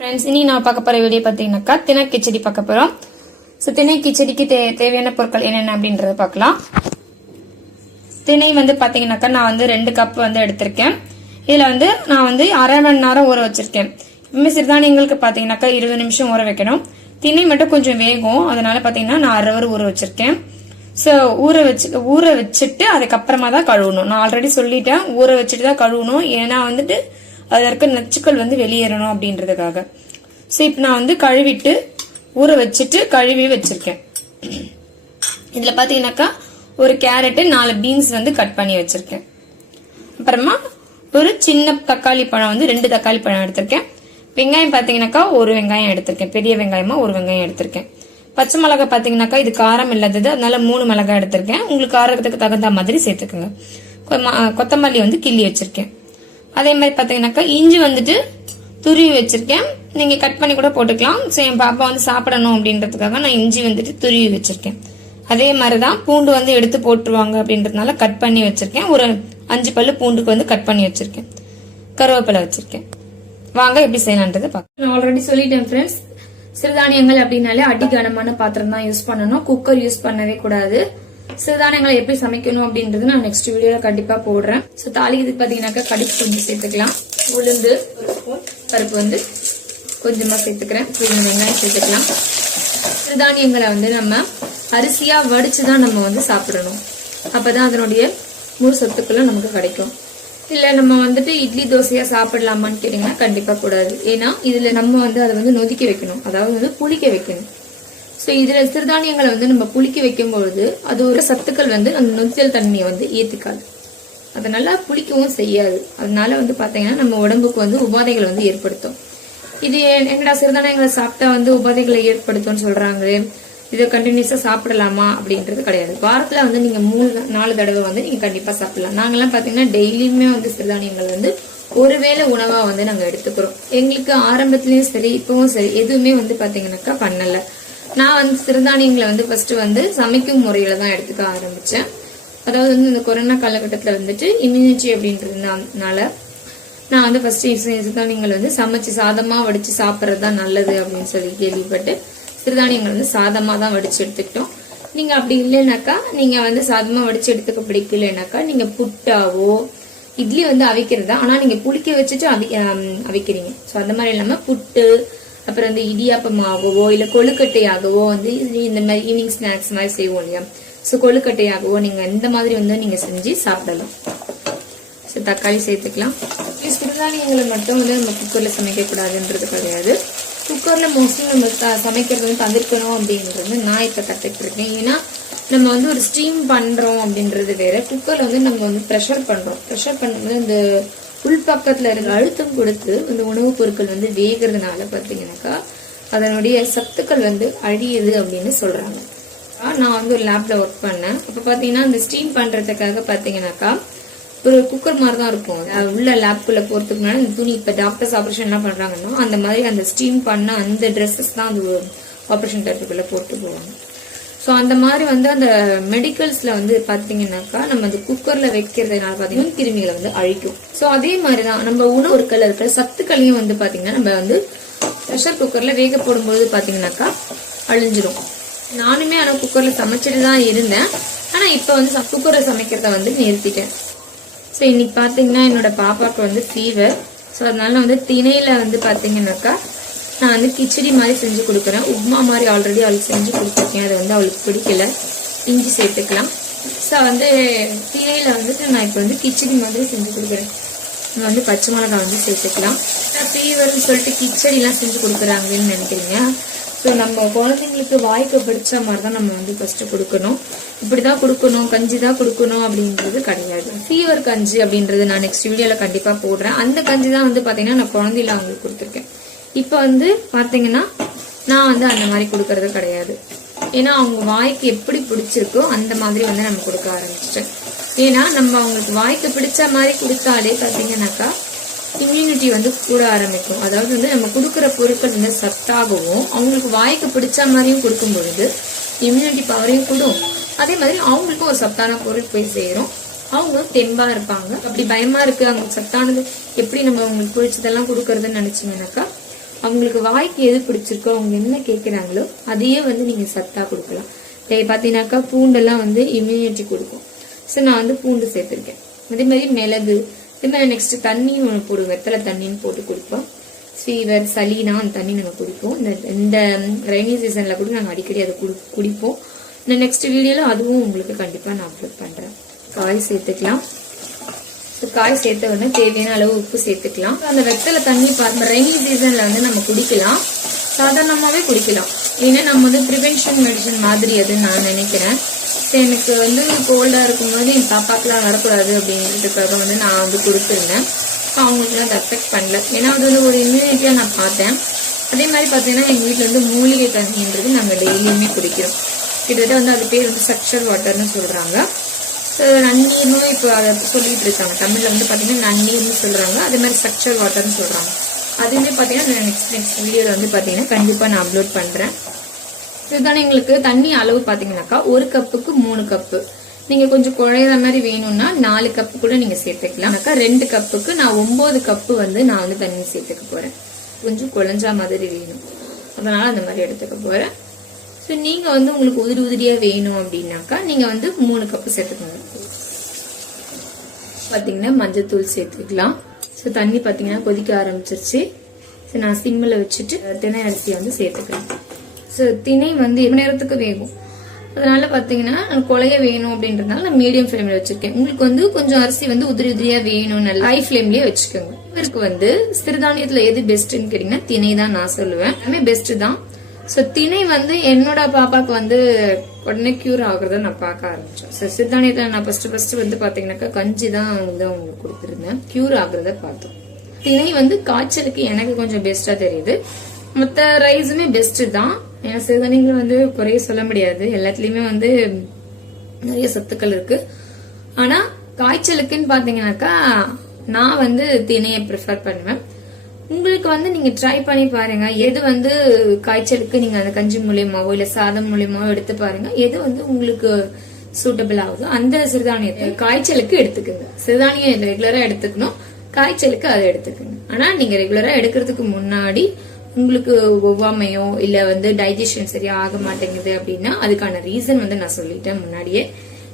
Friends இனி நான் பார்க்க போகிற வீடியோ பார்த்தீங்கன்னாக்கா தினக்கிச்சடி கிச்சடி பார்க்க போகிறோம் ஸோ திணை கிச்சடிக்கு தே தேவையான பொருட்கள் என்னென்ன அப்படின்றத பார்க்கலாம். திணை வந்து பார்த்தீங்கன்னாக்கா நான் வந்து ரெண்டு கப் வந்து எடுத்திருக்கேன். இதில் வந்து நான் வந்து அரை மணி நேரம் ஊற வச்சிருக்கேன். எப்பவுமே சிறுதானியங்களுக்கு பார்த்தீங்கன்னாக்கா இருபது நிமிஷம் ஊற வைக்கணும். திணை மட்டும் கொஞ்சம் வேகும். அதனால பார்த்தீங்கன்னா நான் அரை ஊற வச்சிருக்கேன். ஸோ ஊற வச்சு ஊற வச்சுட்டு அதுக்கப்புறமா தான் கழுவணும். நான் ஆல்ரெடி சொல்லிட்டேன் ஊற வச்சுட்டு தான் கழுவணும். ஏன்னா வந்துட்டு அதில் இருக்க நச்சுக்கள் வந்து வெளியேறணும் அப்படின்றதுக்காக. ஸோ இப்போ நான் வந்து கழுவிட்டு ஊற வச்சுட்டு கழுவி வச்சுருக்கேன். இதில் பார்த்தீங்கன்னாக்கா ஒரு கேரட்டு நாலு பீன்ஸ் வந்து கட் பண்ணி வச்சுருக்கேன். அப்புறமா ஒரு சின்ன தக்காளி பழம் வந்து ரெண்டு தக்காளி பழம் எடுத்திருக்கேன். வெங்காயம் பார்த்தீங்கன்னாக்கா ஒரு வெங்காயம் எடுத்திருக்கேன். பெரிய வெங்காயமா ஒரு வெங்காயம் எடுத்திருக்கேன். பச்சை மிளகாய் பார்த்தீங்கன்னாக்கா இது காரம் இல்லாதது. அதனால மூணு மிளகாய் எடுத்திருக்கேன். உங்களுக்கு காரத்துக்கு தகுந்த மாதிரி சேர்த்துக்கோங்க. கொ- கொத்தமல்லி வந்து கிள்ளி வச்சிருக்கேன். அதே மாதிரி பார்த்தீங்கன்னாக்கா இஞ்சி வந்துட்டு துருவி வச்சிருக்கேன். நீங்க கட் பண்ணி கூட போட்டுக்கலாம். ஸோ என் பாப்பா வந்து சாப்பிடணும் அப்படின்றதுக்காக நான் இஞ்சி வந்துட்டு துருவி வச்சிருக்கேன். அதே மாதிரி தான் பூண்டு வந்து எடுத்து போட்டுருவாங்க அப்படின்றதுனால கட் பண்ணி வச்சிருக்கேன். ஒரு அஞ்சு பல்லு பூண்டுக்கு வந்து கட் பண்ணி வச்சிருக்கேன். கருவேப்பிலை வச்சிருக்கேன். வாங்க எப்படி செய்யலான்றது பார்க்கலாம். நான் ஆல்ரெடி சொல்லிட்டேன் ஃப்ரெண்ட்ஸ் சிறுதானியங்கள் அப்படின்னாலே அடி கனமான பாத்திரம் தான் யூஸ் பண்ணணும். குக்கர் யூஸ் பண்ணவே கூடாது. சிறுதானியங்களை எப்படி சமைக்கணும் அப்படின்றது நான் நெக்ஸ்ட் வீடியோல கண்டிப்பா போடுறேன். ஸோ தாளிக்கிறதுக்கு பாத்தீங்கன்னாக்கா கடுப்பு கொஞ்சம் சேர்த்துக்கலாம். உளுந்து ஒரு ஸ்பூன் பருப்பு வந்து கொஞ்சமா சேர்த்துக்கிறேன். கொஞ்சம் வெங்காயம் சேர்த்துக்கலாம். சிறுதானியங்களை வந்து நம்ம அரிசியா வடிச்சுதான் நம்ம வந்து சாப்பிடணும். அப்பதான் அதனுடைய முழு சொத்துக்களும் நமக்கு கிடைக்கும். இல்ல நம்ம வந்துட்டு இட்லி தோசையா சாப்பிடலாமான்னு கேட்டீங்கன்னா கண்டிப்பா கூடாது. ஏன்னா இதுல நம்ம வந்து அதை வந்து நொதிக்க வைக்கணும். அதாவது வந்து புளிக்க வைக்கணும். ஸோ இதில் சிறுதானியங்களை வந்து நம்ம புளிக்க வைக்கும்பொழுது அது ஒரு சத்துக்கள் வந்து அந்த நொதித்தல் தன்மையை வந்து ஏத்துக்காது. அதனால புளிக்கவும் செய்யாது. அதனால வந்து பார்த்தீங்கன்னா நம்ம உடம்புக்கு வந்து உபாதைகள் வந்து ஏற்படுத்தும். இது என்னடா சிறுதானியங்களை சாப்பிட்டா வந்து உபாதைகளை ஏற்படுத்தும்னு சொல்றாங்களே? இதை கண்டினியூஸா சாப்பிடலாமா அப்படின்றது கிடையாது. வாரத்துல வந்து நீங்க மூணு நாலு தடவை வந்து நீங்க கண்டிப்பா சாப்பிடலாம். நாங்கெல்லாம் பாத்தீங்கன்னா டெய்லியுமே வந்து சிறுதானியங்கள் வந்து ஒருவேளை உணவா வந்து நாங்க எடுத்துக்கிறோம். எங்களுக்கு ஆரம்பத்திலயும் சரி இப்பவும் சரி எதுவுமே வந்து பாத்தீங்கன்னாக்கா பண்ணல. நான் வந்து சிறுதானியங்களை வந்து ஃபர்ஸ்ட் வந்து சமைக்கும் முறையில தான் எடுத்துக்க ஆரம்பிச்சேன். அதாவது வந்து இந்த கொரோனா காலகட்டத்தில் வந்துட்டு இம்யூனிட்டி அப்படின்றதுனால நான் வந்து ஃபர்ஸ்ட் சிறுதானியங்கள் வந்து சமைச்சு சாதமாக வடிச்சு சாப்பிட்றது தான் நல்லது அப்படின்னு சொல்லி கேள்விப்பட்டு சிறுதானியங்கள் வந்து சாதமாக தான் வடிச்சு எடுத்துக்கிட்டோம். நீங்கள் அப்படி இல்லைனாக்கா நீங்கள் வந்து சாதமாக வடிச்சு எடுத்துக்க பிடிக்கலைனாக்கா நீங்கள் புட்டாவோ இட்லி வந்து அவிக்கிறது தான். ஆனால் நீங்கள் புளிக்க வச்சுட்டு அவி அவிக்கிறீங்க. ஸோ அந்த மாதிரி இல்லாமல் புட்டு அப்புறம் வந்து இடியாப்பமாகவோ இல்லை கொழுக்கட்டையாகவோ வந்து இந்த மாதிரி ஈவினிங் ஸ்நாக்ஸ் மாதிரி செய்வோம் இல்லையா? ஸோ கொழுக்கட்டையாகவோ நீங்கள் இந்த மாதிரி வந்து நீங்கள் செஞ்சு சாப்பிடலாம். ஸோ தக்காளி சேர்த்துக்கலாம். சிறுதானியங்களை மட்டும் வந்து நம்ம குக்கரில் சமைக்கக்கூடாதுன்றது கிடையாது. குக்கரில் மோஸ்ட்லி நம்ம த சமைக்கிறது வந்து தவிர்க்கணும் அப்படின்றது நான் இப்போ கற்றுக்கிட்டுருக்கேன் ஏன்னா நம்ம வந்து ஒரு ஸ்டீம் பண்ணுறோம் அப்படின்றது வேற. குக்கரில் வந்து நம்ம வந்து ப்ரெஷர் பண்ணுறோம் ப்ரெஷர் பண்ணும்போது இந்த உள்பக்கத்தில் இருக்க அழுத்தம் கொடுத்து இந்த உணவுப் பொருட்கள் வந்து வேகிறதுனால பார்த்தீங்கன்னாக்கா அதனுடைய சத்துக்கள் வந்து அழியுது அப்படின்னு சொல்கிறாங்க நான் வந்து ஒரு லேப்பில் ஒர்க் பண்ணேன். அப்போ பார்த்தீங்கன்னா இந்த ஸ்டீம் பண்ணுறதுக்காக பார்த்தீங்கன்னாக்கா ஒரு குக்கர் மாதிரி தான் இருக்கும் உள்ள லேப்குள்ள போகிறதுக்கு முன்னாடி இந்த துணி இப்போ டாக்டர்ஸ் ஆப்ரேஷன்லாம் எல்லாம் அந்த மாதிரி அந்த ஸ்டீம் பண்ண அந்த ட்ரெஸ்ஸஸ் தான் அந்த ஆப்ரேஷன் தேட்டருக்குள்ளே போட்டு போவாங்க. ஸோ அந்த மாதிரி வந்து அந்த மெடிக்கல்ஸில் வந்து பார்த்தீங்கன்னாக்கா நம்ம அந்த குக்கரில் வைக்கிறதுனால பார்த்தீங்கன்னா கிருமிகளை வந்து அழிக்கும். ஸோ அதே மாதிரி தான் நம்ம உணவு இருக்கிற சத்துக்களையும் வந்து பார்த்தீங்கன்னா நம்ம வந்து ப்ரெஷர் குக்கரில் வேக போடும்போது பார்த்தீங்கன்னாக்கா அழிஞ்சிரும். நானுமே ஆனால் குக்கரில் சமைச்சிட்டு தான் இருந்தேன். ஆனால் இப்போ வந்து குக்கரில் சமைக்கிறத வந்து நிறுத்திட்டேன். ஸோ இன்னைக்கு பார்த்தீங்கன்னா என்னோட பாப்பாவுக்கு வந்து ஃபீவர் ஸோ அதனால வந்து திணையில வந்து பார்த்தீங்கன்னாக்கா நான் வந்து கிச்சடி மாதிரி செஞ்சு கொடுக்குறேன். உப்மா மாதிரி ஆல்ரெடி அவளுக்கு செஞ்சு கொடுத்துருக்கேன். அது வந்து அவளுக்கு பிடிக்கல. இஞ்சி சேர்த்துக்கலாம். ஸோ வந்து திணையில வந்துட்டு நான் இப்போ வந்து கிச்சடி மாதிரி செஞ்சு கொடுக்குறேன். இங்க வந்து பச்சை மிளகாய் வந்து சேர்த்துக்கலாம். ஃபீவர்னு சொல்லிட்டு கிச்சடிலாம் செஞ்சு கொடுக்குறாங்கன்னு நினைக்கிறீங்க. ஸோ நம்ம குழந்தைங்களுக்கு வாய்க்கு பிடிச்ச மாதிரி தான் நம்ம வந்து ஃபஸ்ட்டு கொடுக்கணும். இப்படி தான் கொடுக்கணும் கஞ்சி தான் கொடுக்கணும் அப்படின்றது கிடையாது. ஃபீவர் கஞ்சி அப்படின்றது நான் நெக்ஸ்ட் வீடியோல கண்டிப்பாக போடுறேன். அந்த கஞ்சி தான் வந்து பார்த்தீங்கன்னா நான் குழந்தையில அவங்களுக்கு கொடுத்துருக்கேன். இப்போ வந்து பார்த்தீங்கன்னா நான் வந்து அந்த மாதிரி கொடுக்கறது கிடையாது. ஏன்னா அவங்க வாய்க்கு எப்படி பிடிச்சிருக்கோ அந்த மாதிரி வந்து நம்ம கொடுக்க ஆரம்பிச்சிட்டேன் ஏன்னா நம்ம அவங்களுக்கு வாய்க்கு பிடிச்ச மாதிரி கொடுத்தாலே பார்த்தீங்கன்னாக்கா இம்யூனிட்டி வந்து கூட ஆரம்பிக்கும். அதாவது வந்து நம்ம கொடுக்குற பொருட்கள் வந்து சத்தாகவும் அவங்களுக்கு வாய்க்கு பிடிச்ச மாதிரியும் கொடுக்கும் பொழுது இம்யூனிட்டி பவரையும் கூடும். அதே மாதிரி அவங்களுக்கும் ஒரு சத்தான பொருள் போய் சேரும். அவங்க தெம்பா இருப்பாங்க. அப்படி பயமா இருக்கு அவங்களுக்கு சத்தானது எப்படி நம்ம அவங்களுக்கு பிடிச்சதெல்லாம் கொடுக்கறதுன்னு நினைச்சீங்கன்னாக்கா அவங்களுக்கு வாய்க்கு எது பிடிச்சிருக்கோ அவங்க என்ன கேட்குறாங்களோ அதையே வந்து நீங்கள் சத்தாக கொடுக்கலாம். இப்போ பார்த்தீங்கன்னாக்கா பூண்டெல்லாம் வந்து இம்யூனிட்டி கொடுக்கும். ஸோ நான் வந்து பூண்டு சேர்த்துருக்கேன். அதே மாதிரி மிளகு இதே மாதிரி நெக்ஸ்ட் தண்ணி ஒன்று போடுவோம். வெத்தலை தண்ணின்னு போட்டு கொடுப்போம். ஃபீவர் சளினா அந்த தண்ணி நாங்கள் குடிப்போம். இந்த இந்த ரெய்னி சீசனில் கூட நாங்கள் அடிக்கடி அதை குடி குடிப்போம். இந்த நெக்ஸ்ட் வீடியோவில் அதுவும் உங்களுக்கு கண்டிப்பாக நான் அப்லோட் பண்ணுறேன் காய் சேர்த்துக்கலாம். காய் சேர்த்த உடனே தேவையான அளவு உப்பு சேர்த்துக்கலாம். அந்த வெத்தலை தண்ணி பார்த்து ரெய்னி சீசனில் வந்து நம்ம குடிக்கலாம். சாதாரணமாகவே குடிக்கலாம். ஏன்னா நம்ம வந்து ப்ரிவென்ஷன் மெடிசன் மாதிரி அதுன்னு நான் நினைக்கிறேன். எனக்கு வந்து கோல்டாக இருக்கும்போது என் பாப்பாக்கெலாம் வரக்கூடாது அப்படிங்கிறதுக்காக வந்து நான் வந்து கொடுத்துருந்தேன் ஸோ அவங்களுக்குலாம் அதை அஃபெக்ட் பண்ணல. ஏன்னா அது வந்து ஒரு இம்யூனிட்டியாக நான் பார்த்தேன். அதே மாதிரி பார்த்தீங்கன்னா எங்கள் வீட்டில் வந்து மூலிகை தண்ணின்றது நாங்கள் டெய்லியுமே குடிக்கிறோம். கிட்டத்தட்ட வந்து அது பேர் வந்து ஸ்ட்ரக்சர் வாட்டர்னு சொல்கிறாங்க ஸோ நன்னீர்னு இப்போ அதை சொல்லிட்டு இருக்காங்க. தமிழில் வந்து பார்த்தீங்கன்னா நன்னீர்னு சொல்கிறாங்க அதே மாதிரி ஸ்ட்ரக்சர் வாட்டர்னு சொல்கிறாங்க அதுவுமே பார்த்தீங்கன்னா நெக்ஸ்ட் நெக்ஸ்ட் வீடியோவில் வந்து பார்த்தீங்கன்னா கண்டிப்பாக நான் அப்லோட் பண்ணுறேன் இதுதானே எங்களுக்கு தண்ணி அளவு பார்த்தீங்கன்னாக்கா ஒரு கப்புக்கு மூணு கப்பு. நீங்கள் கொஞ்சம் குழையிற மாதிரி வேணும்னா நாலு கப்பு கூட நீங்கள் சேர்த்துக்கலாம். அக்கா ரெண்டு கப்புக்கு நான் ஒம்பது கப்பு வந்து நான் வந்து தண்ணி சேர்த்துக்க போகிறேன் கொஞ்சம் குழஞ்சா மாதிரி வேணும். அதனால் அந்த மாதிரி எடுத்துக்க போகிறேன் ஸோ நீங்கள் வந்து உங்களுக்கு உதிரி உதிரியாக வேணும் அப்படின்னாக்கா நீங்கள் வந்து மூணு கப்பு சேர்த்துக்கோங்க. பார்த்தீங்கன்னா மஞ்சத்தூள் சேர்த்துக்கலாம். ஸோ தண்ணி பார்த்தீங்கன்னா கொதிக்க ஆரம்பிச்சிருச்சு. ஸோ நான் சிம்மில் வச்சுட்டு தினை அரிசியை வந்து சேர்த்துக்கிறேன். ஸோ திணை வந்து எவ்வளோ நேரத்துக்கு வேகும்? அதனால பார்த்தீங்கன்னா குழைய வேணும் அப்படின்றதுனால நான் மீடியம் ஃப்ளேமில் வச்சிருக்கேன். உங்களுக்கு வந்து கொஞ்சம் அரிசி வந்து உதிரி உதிரியாக வேணும் நல்ல ஹை ஃப்ளேம்லேயே வச்சுக்கோங்க. இவருக்கு வந்து சிறுதானியத்தில் எது பெஸ்ட்டுன்னு கேட்டிங்கன்னா திணை தான் நான் சொல்லுவேன். எல்லாமே பெஸ்ட்டு தான். ஸோ திணை வந்து என்னோட பாப்பாக்கு வந்து உடனே க்யூர் ஆகுறத நான் பார்க்க ஆரம்பித்தேன் ஸோ சித்தானியத்தில் நான் ஃபஸ்ட்டு ஃபஸ்ட்டு வந்து பார்த்தீங்கன்னாக்கா கஞ்சி தான் வந்து அவங்களுக்கு கொடுத்துருந்தேன். க்யூர் ஆகுறத பார்த்தோம். திணை வந்து காய்ச்சலுக்கு எனக்கு கொஞ்சம் பெஸ்ட்டாக தெரியுது. மற்ற ரைஸுமே பெஸ்ட்டு தான். ஏன்னா சிறுதானியங்கள் வந்து குறைய சொல்ல முடியாது. எல்லாத்துலேயுமே வந்து நிறைய சத்துக்கள் இருக்குது ஆனால் காய்ச்சலுக்குன்னு பார்த்தீங்கன்னாக்கா நான் வந்து திணையை ப்ரிஃபர் பண்ணுவேன். உங்களுக்கு வந்து நீங்க ட்ரை பண்ணி பாருங்க. எது வந்து காய்ச்சலுக்கு நீங்க அந்த கஞ்சி மூலியமாவோ இல்ல சாதம் மூலியமாவோ எடுத்து பாருங்க. எது வந்து உங்களுக்கு சூட்டபிள் ஆகுதோ அந்த சிறுதானியத்தை காய்ச்சலுக்கு எடுத்துக்கோங்க. சிறுதானியம் ரெகுலரா எடுத்துக்கணும். காய்ச்சலுக்கு அதை எடுத்துக்கோங்க. ஆனா நீங்க ரெகுலரா எடுக்கிறதுக்கு முன்னாடி உங்களுக்கு ஒவ்வாமையோ இல்ல வந்து டைஜஷன் சரியா ஆக மாட்டேங்குது அப்படின்னா அதுக்கான ரீசன் வந்து நான் சொல்லிட்டேன் முன்னாடியே.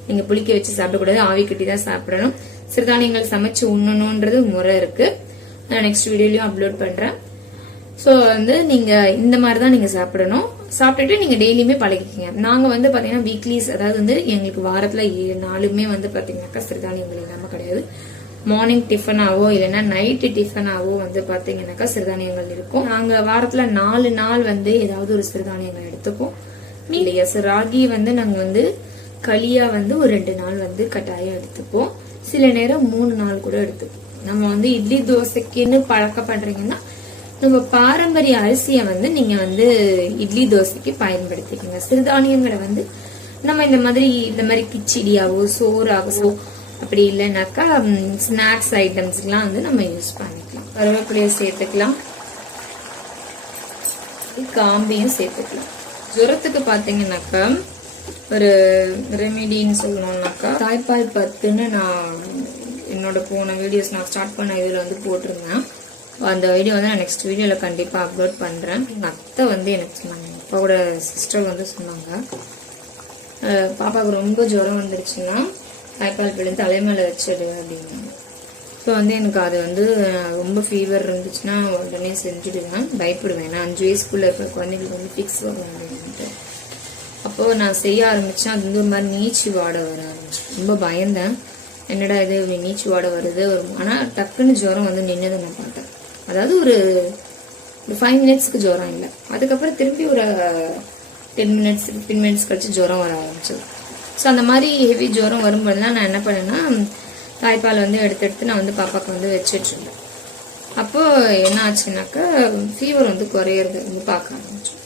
நீங்க புளிக்க வச்சு சாப்பிடக்கூடாது ஆவி கட்டி தான் சாப்பிடணும். சிறுதானியங்கள் சமைச்சு உண்ணணும்ன்றது முறை இருக்கு. நான் நெக்ஸ்ட் வீடியோலையும் அப்லோட் பண்றேன். ஸோ வந்து நீங்க இந்த மாதிரி தான் நீங்க சாப்பிடணும். சாப்பிட்டுட்டு நீங்க டெய்லியுமே பழகிக்கங்க. நாங்க வந்து பாத்தீங்கன்னா வீக்லிஸ் அதாவது வந்து எங்களுக்கு வாரத்துல ஏழு நாளுமே வந்து பாத்தீங்கன்னாக்கா சிறுதானியங்கள் இல்லாம கிடையாது. மார்னிங் டிஃபனாவோ இல்லைன்னா நைட்டு டிஃபனாவோ வந்து பாத்தீங்கன்னாக்கா சிறுதானியங்கள் இருக்கும். நாங்க வாரத்துல நாலு நாள் வந்து ஏதாவது ஒரு சிறுதானியங்கள் எடுத்துப்போம். இல்லையா ஸோ ராகி வந்து நாங்க வந்து களியா வந்து ஒரு ரெண்டு நாள் வந்து கட்டாயம் எடுத்துப்போம். சில நேரம் மூணு நாள் கூட எடுத்துப்போம். நம்ம வந்து இட்லி தோசைக்குன்னு பழக்கப்படுறீங்கன்னா நம்ம பாரம்பரிய அரிசியை வந்து நீங்க வந்து இட்லி தோசைக்கு பயன்படுத்திக்கோங்க. சிறுதானியங்களை வந்து நம்ம இந்த மாதிரி இந்த மாதிரி கிச்சடியாவோ சோறாகவோ அப்படி இல்லைனாக்கா ஸ்நாக்ஸ் ஐட்டம்ஸ்க்குலாம் வந்து நம்ம யூஸ் பண்ணிக்கலாம். கருவேப்பிலையை சேர்த்துக்கலாம். காம்பியும் சேர்த்துக்கலாம். ஜுரத்துக்கு பார்த்தீங்கன்னாக்கா ஒரு ரெமிடின்னு சொல்லணும்னாக்கா தாய்ப்பால் பத்துன்னு நான் என்னோட போன வீடியோஸ் நான் ஸ்டார்ட் பண்ண இதில் வந்து போட்டிருந்தேன். அந்த வீடியோ வந்து நான் நெக்ஸ்ட் வீடியோவில் கண்டிப்பாக அப்லோட் பண்ணுறேன் எங்கள் அத்தை வந்து எனக்கு சொன்னாங்க. எங்கள் அப்பாவோட சிஸ்டர் வந்து சொன்னாங்க. பாப்பாவுக்கு ரொம்ப ஜுரம் வந்துருச்சுன்னா தாய்ப்பால் பிள்ளைந்து தலைமையில் வச்சிடு அப்படின்னு. ஸோ வந்து எனக்கு அது வந்து ரொம்ப ஃபீவர் இருந்துச்சுன்னா உடனே செஞ்சுடுவேன். பயப்படுவேன். ஏன்னா அஞ்சு வயசுக்குள்ள இருக்கிற குழந்தைங்களுக்கு வந்து ஃபிக்ஸ் வரும் அப்படின்ட்டு. அப்போது நான் செய்ய ஆரம்பித்தேன் அது வந்து ஒரு மாதிரி நீச்சி வாட வர ஆரம்பிச்சு. ரொம்ப பயந்தேன். என்னடா இது நீச்சு வாட வருது? ஒரு ஆனால் டக்குன்னு ஜுரம் வந்து நின்னதை நான் பார்த்தேன். அதாவது ஒரு ஒரு ஃபைவ் மினிட்ஸ்க்கு ஜுரம் இல்லை. அதுக்கப்புறம் திரும்பி ஒரு டென் மினிட்ஸ் ஃபிஃப்டீன் மினிட்ஸ் கழிச்சு ஜுரம் வர ஆரம்பிச்சது. ஸோ அந்த மாதிரி ஹெவி ஜுரம் வரும்போதெல்லாம் நான் என்ன பண்ணேன்னா தாய்ப்பால் வந்து எடுத்து எடுத்து நான் வந்து பாப்பாவுக்கு வந்து வச்சுட்டு இருந்தேன். அப்போது என்ன ஆச்சுன்னாக்கா ஃபீவர் வந்து குறையிறது வந்து பார்க்க ஆரம்பிச்சோம்.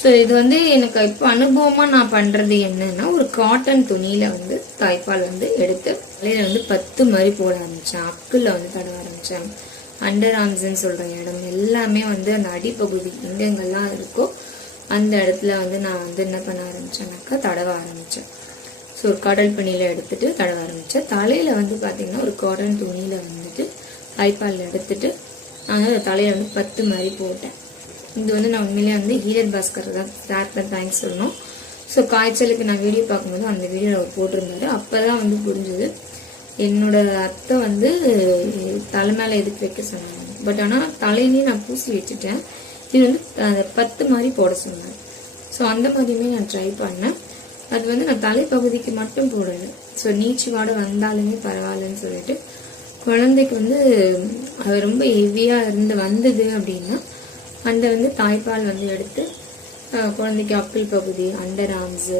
ஸோ இது வந்து எனக்கு இப்போ அனுபவமாக நான் பண்ணுறது என்னன்னா ஒரு காட்டன் துணியில் வந்து தாய்ப்பால் வந்து எடுத்து தலையில் வந்து பத்து மாதிரி போட ஆரம்பித்தேன் அக்குல வந்து தடவ ஆரம்பித்தேன் அண்டர் ஆர்ம்ஸ்ன்னு சொல்கிற இடம் எல்லாமே வந்து அந்த அடிப்பகுதி எங்கெங்கெல்லாம் இருக்கோ அந்த இடத்துல வந்து நான் வந்து என்ன பண்ண ஆரம்பித்தேன்னாக்கா தடவ ஆரம்பித்தேன் ஸோ ஒரு கடல் பணியில் எடுத்துட்டு தடவ ஆரம்பித்தேன் தலையில் வந்து பார்த்திங்கன்னா ஒரு காட்டன் துணியில் வந்துட்டு தாய்ப்பால் எடுத்துட்டு நான் வந்து வந்து பத்து மாதிரி போட்டேன். இது வந்து நான் உண்மையிலேயே வந்து ஹீரர் பாஸ்கர் தான் சார்க்கு தேங்க்ஸ் சொல்லணும். ஸோ காய்ச்சலுக்கு நான் வீடியோ பார்க்கும்போது அந்த வீடியோ அவர் போட்டிருந்தாரு. அப்போ தான் வந்து புரிஞ்சுது. என்னோட அத்தை வந்து தலை மேலே எதுக்கு வைக்க சொன்னாங்க. பட் ஆனால் தலையிலையும் நான் பூசி வச்சுட்டேன். இது வந்து பத்து மாதிரி போட சொன்னாங்க ஸோ அந்த மாதிரியுமே நான் ட்ரை பண்ணேன். அது வந்து நான் தலைப்பகுதிக்கு மட்டும் போடலை. ஸோ நீச்சு வாட வந்தாலுமே பரவாயில்லன்னு சொல்லிட்டு குழந்தைக்கு வந்து அது ரொம்ப ஹெவியாக இருந்து வந்தது அப்படின்னா அந்த வந்து தாய்ப்பால் வந்து எடுத்து குழந்தைக்கு அப்பிள் பகுதி அண்டர் ஆர்ம்ஸு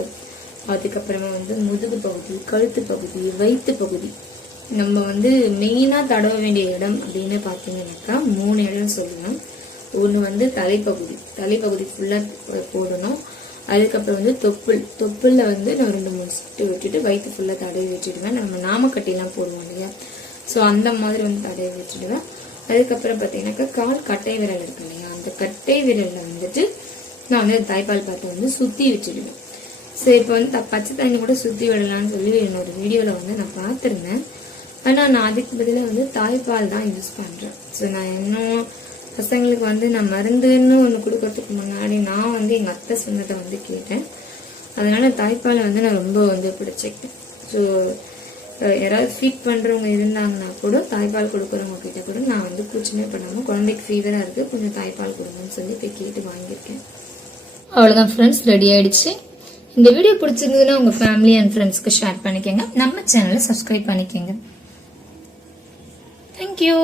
அதுக்கப்புறமா வந்து முதுகு பகுதி கழுத்து பகுதி வயிற்று பகுதி. நம்ம வந்து மெயினாக தடவ வேண்டிய இடம் அப்படின்னு பார்த்தீங்கன்னாக்கா மூணு இடம் சொல்லணும் ஒன்று வந்து தலைப்பகுதி. தலைப்பகுதி ஃபுல்லாக போடணும். அதுக்கப்புறம் வந்து தொப்புள். தொப்புளில் வந்து நான் ரெண்டு மூணு சுட்டு விட்டுட்டு வயிற்று ஃபுல்லாக தடவி வச்சுடுவேன். நம்ம நாமக்கட்டிலாம் போடுவோம் இல்லையா? ஸோ அந்த மாதிரி வந்து தடவி வச்சுடுவேன். அதுக்கப்புறம் பார்த்தீங்கன்னாக்கா கால் கட்டை விரல் இருக்கு இல்லையா? அந்த கட்டை விரலில் வந்துட்டு நான் வந்து தாய்ப்பால் பாட்டை வந்து சுற்றி வச்சுடுவேன். ஸோ இப்போ வந்து த- பச்சை தண்ணி கூட சுற்றி விடலாம்னு சொல்லி என்னோட வீடியோவில் வந்து நான் பார்த்துருந்தேன். ஆனால் நான் அதுக்கு பதிலாக வந்து தாய்ப்பால் தான் யூஸ் பண்ணுறேன் ஸோ நான் இன்னும் பசங்களுக்கு வந்து நான் மருந்துன்னு ஒன்று கொடுக்கறதுக்கு முன்னாடி நான் வந்து எங்கள் அத்தை சொன்னதை வந்து கேட்டேன். அதனால் தாய்ப்பாலை வந்து நான் ரொம்ப வந்து பிடிச்சிக்கிட்டேன். ஸோ யாராவது ஃபீட் பண்ணுறவங்க இருந்தாங்கன்னா கூட தாய்ப்பால் கொடுக்குறவங்க கிட்ட கூட நான் வந்து கூச்சமே பண்ணாமல் குழந்தைக்கு ஃபீவராக இருக்குது கொஞ்சம் தாய்ப்பால் கொடுங்கன்னு சொல்லி போய் கேட்டு வாங்கியிருக்கேன். அவ்வளோதான் ஃப்ரெண்ட்ஸ் ரெடி ஆகிடுச்சு இந்த வீடியோ பிடிச்சிருந்ததுன்னா உங்கள் ஃபேமிலி அண்ட் ஃப்ரெண்ட்ஸ்க்கு ஷேர் பண்ணிக்கோங்க. நம்ம சேனலை சப்ஸ்கிரைப் பண்ணிக்கோங்க. தேங்க்யூ